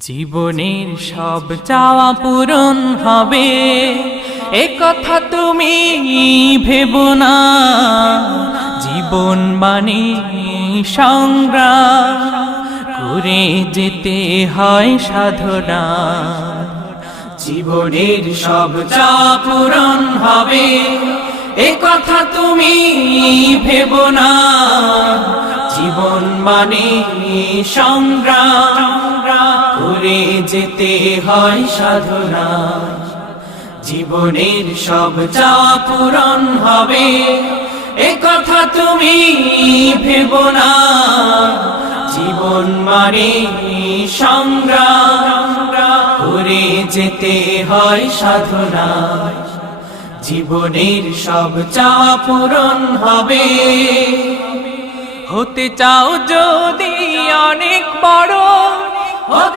জীবনের সব চাওয়া পূরণ হবে এ কথা তুমি ভেবো না। জীবন মানে সংগ্রাম করে যেতে হয় সাধনা। জীবনের সব চাওয়া পূরণ হবে এ কথা তুমি ভেবো না। জীবন মানে সংগ্রাম করে যেতে হয় সাধনা। জীবনের সব চাওয়া পূরণ হবে এ কথা তুমি ভেবো না। জীবন মানে সংগ্রাম করে যেতে হয় সাধনা। জীবনের সব চাওয়া পূরণ হবে। হতে চাও যদি অনেক বড়, হতে